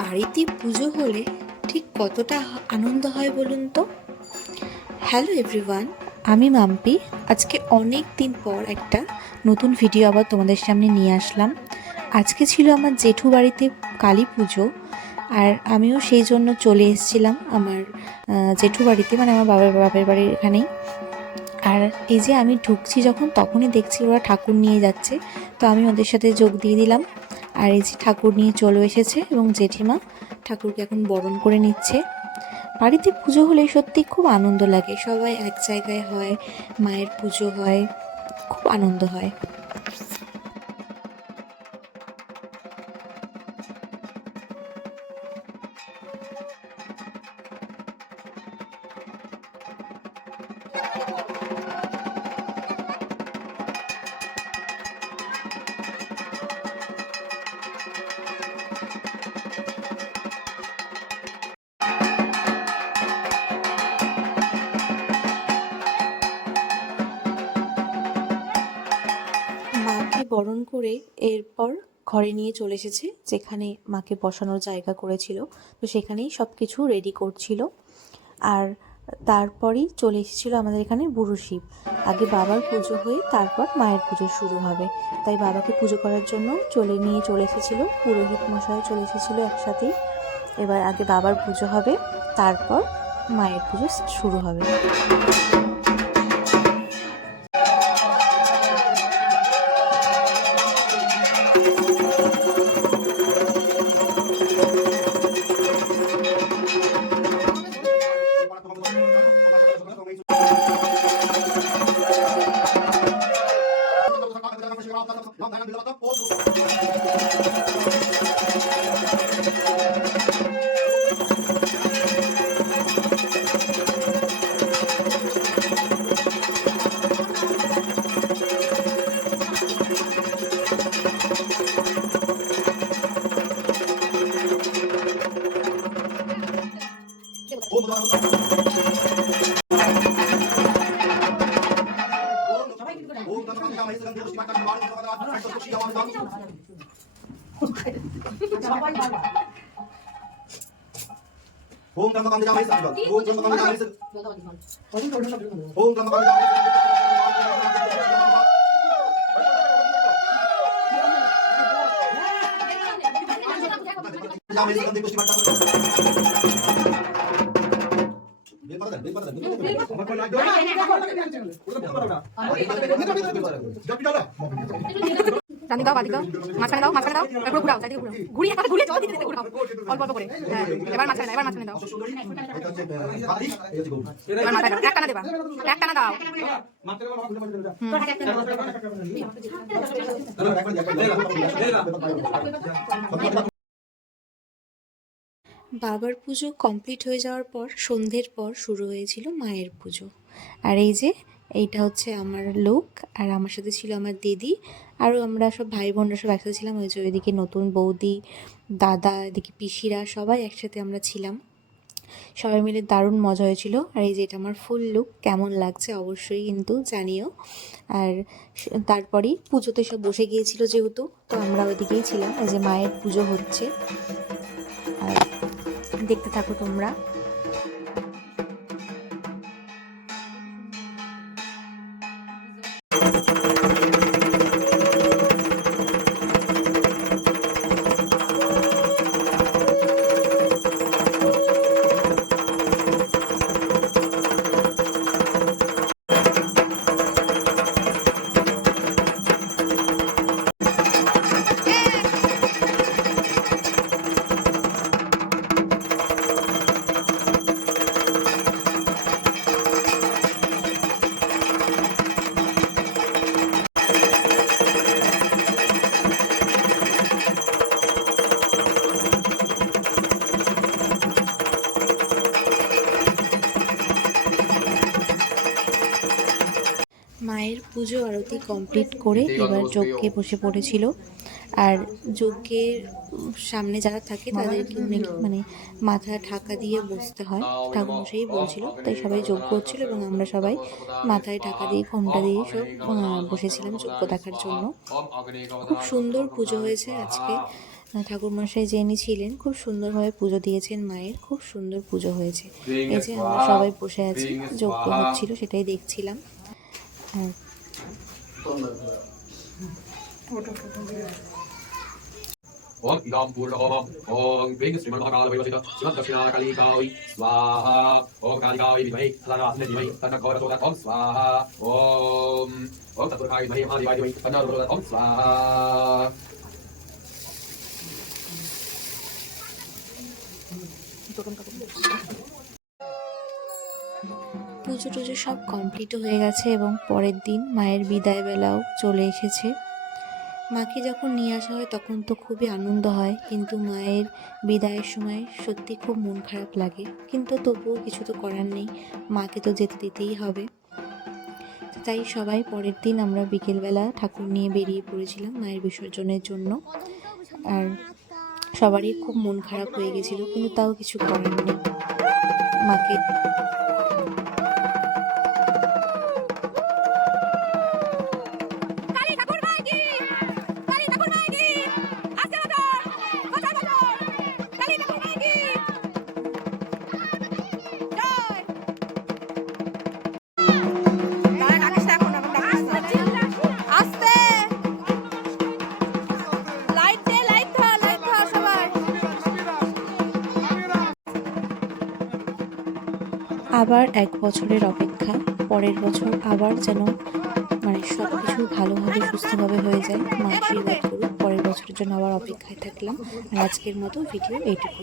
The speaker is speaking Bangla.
বাড়িতে পুজো হলে ঠিক কতটা আনন্দ হয় বলুন তো। হ্যালো এভরিওয়ান, আমি মাম্পি। আজকে অনেক দিন পর একটা নতুন ভিডিও আবার তোমাদের সামনে নিয়ে আসলাম। আজকে ছিল আমার জেঠু বাড়িতে কালী পুজো, আর আমিও সেই জন্য চলে এসেছিলাম আমার জেঠু বাড়িতে, মানে আমার বাপের বাড়ির এখানেই। আর এই যে আমি ঢুকছি যখন, তখনই দেখছি ওরা ঠাকুর নিয়ে যাচ্ছে, তো আমি ওদের সাথে যোগ দিয়ে দিলাম। আর এই যে ঠাকুর নিয়ে চলে এসেছে এবং জেঠিমা ঠাকুরকে এখন বরণ করে নিচ্ছে। বাড়িতে পুজো হলে সত্যি খুব আনন্দ লাগে, সবাই এক জায়গায় হয়, মায়ের পুজো হয়, খুব আনন্দ হয়। মাকে বরণ করে এরপর ঘরে নিয়ে চলে এসেছে, যেখানে মাকে বসানোর জায়গা করেছিল, তো সেখানেই সব কিছু রেডি করছিল। আর তারপরেই চলে এসেছিলো আমাদের এখানে বুড়ো শিব। আগে বাবার পুজো হয়ে তারপর মায়ের পুজো শুরু হবে, তাই বাবাকে পুজো করার জন্য চলে এসেছিলো, পুরোহিত মশাই চলে এসেছিলো একসাথেই। এবার আগে বাবার পুজো হবে, তারপর মায়ের পুজো শুরু হবে। ओम त्र्यंबकं यजामहे सुगन्धिं ओम त्र्यंबकं यजामहे ओम त्र्यंबकं यजामहे सुगन्धिं पुष्टिवर्धनम् চাঁদি দাও, বাদি দাও, মাঝখানে দাও, পুরো ঘুরাও, চারিদিকে ঘুরাও, ঘুরিয়ে ঘুরিয়ে জল দিতে ঘুরাও, অল্প অল্প করে। হ্যাঁ, এবার মাঝখানে দাও, এবার মাথায় দাও, এক টানা দেবা, এক টানা দাও। বাবার পুজো কমপ্লিট হয়ে যাওয়ার পর সন্ধ্যের পর শুরু হয়েছিল মায়ের পুজো। আর এই যে এইটা হচ্ছে আমার লোক, আর আমার সাথে ছিল আমার দিদি, আরও আমরা সব ভাই বোনরা সব একসাথে ছিলাম। ওই যে ওইদিকে নতুন বৌদি, দাদা, এদিকে পিসিরা, সবাই একসাথে আমরা ছিলাম। সবাই মিলে দারুণ মজা হয়েছিল। আর এই যে এটা আমার ফুল লুক, কেমন লাগছে অবশ্যই কিন্তু জানিও। আর তারপরেই পুজোতে সব বসে গিয়েছিল যেহেতু, তো আমরা ওইদিকেই ছিলাম। এই যে মায়ের পুজো হচ্ছে, আর দেখতে থাকো তোমরা। মায়ের পুজো আরতি কমপ্লিট করে এবার যজ্ঞে বসে পড়েছিল। আর যজ্ঞের সামনে যারা থাকে তাদেরকে নাকি মানে মাথা ঢাকা দিয়ে বসতে হয়, ঠাকুরমশাই বলছিল, তাই সবাই যজ্ঞ হচ্ছিল এবং আমরা সবাই মাথায় ঢাকা দিয়ে ঘোমটা দিয়ে সব বসেছিলাম যজ্ঞ দেখার জন্য। খুব সুন্দর পুজো হয়েছে আজকে, ঠাকুরমশাই যিনি ছিলেন খুব সুন্দরভাবে পুজো দিয়েছেন মায়ের, খুব সুন্দর পুজো হয়েছে। এই যে আমরা সবাই বসে আছি, যজ্ঞ হচ্ছিল সেটাই দেখছিলাম। আর ओम इदं पूर्णहोमम् ओम ह्रीं श्रीमन्महाकालभैरवसित श्रीमद्दक्षिणाकालिकायै स्वाहा ओम कालिकायै विद्महे तदास्मै धीमहि तन्नः प्रचोदयात् ओम स्वाहा ओम तत्पुरुषाय विद्महे महादेवाय धीमहि तन्नः प्रचोदयात् ओम स्वाहा। পুজো টুজো সব কমপ্লিটও হয়ে গেছে এবং পরের দিন মায়ের বিদায় বেলাও চলে এসেছে। মাকে যখন নিয়ে আসা হয় তখন তো খুবই আনন্দ হয়, কিন্তু মায়ের বিদায়ের সময় সত্যি খুব মন খারাপ লাগে, কিন্তু তবুও কিছু তো করার নেই, মাকে তো যেতে দিতেই হবে। তাই সবাই পরের দিন আমরা বিকেলবেলা ঠাকুর নিয়ে বেরিয়ে পড়েছিলাম মায়ের বিসর্জনের জন্য। আর সবারই খুব মন খারাপ হয়ে গেছিলো, কিন্তু তাও কিছু করার নেই। মাকে আবার 1 বছরের অপেক্ষা, পরের বছর আবার যেন সব কিছু ভালোভাবে সুস্থভাবে হয়ে যায়। মা আশীর্বাদ করুক, পরের বছরের জন্য আবার অপেক্ষায় থাকলাম। আর আজকের মতো ভিডিও এইটুকু।